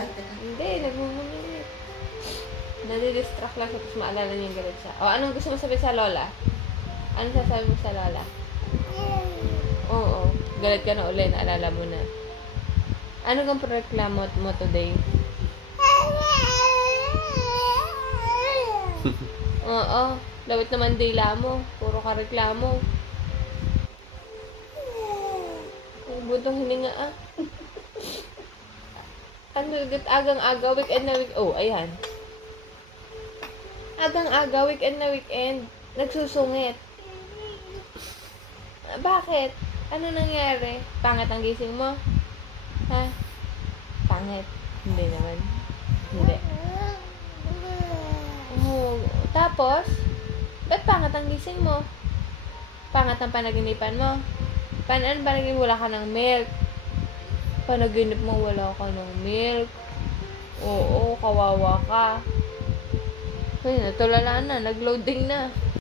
Ay, teka. Hindi, nagmumuni. Nadidistract lang siya, tapos maalala niya yung galit siya. O, anong gusto mo sabihin sa lola? Anong sasabi mo sa lola? Oo, galit ka na uli, naalala mo na. Ano kang reklamo mo today? Oo, lawit naman dila mo. Puro ka reklamo. Ang butong hininga ah. Ano, agang-aga, weekend na weekend. Oh, ayan. Agang-aga, weekend na weekend. Nagsusungit. Bakit? Ano nangyari? Pangit ang gising mo? Ha? Pangit. Hindi naman. Hindi. Oh, tapos, ba't pangit ang gising mo? Pangit ang panaginipan mo? Ano panaginip? Wala ka ng milk? Panaginip mo wala ka ng milk? Oo, kawawa ka. Ay, natulala na. Nag-loading na.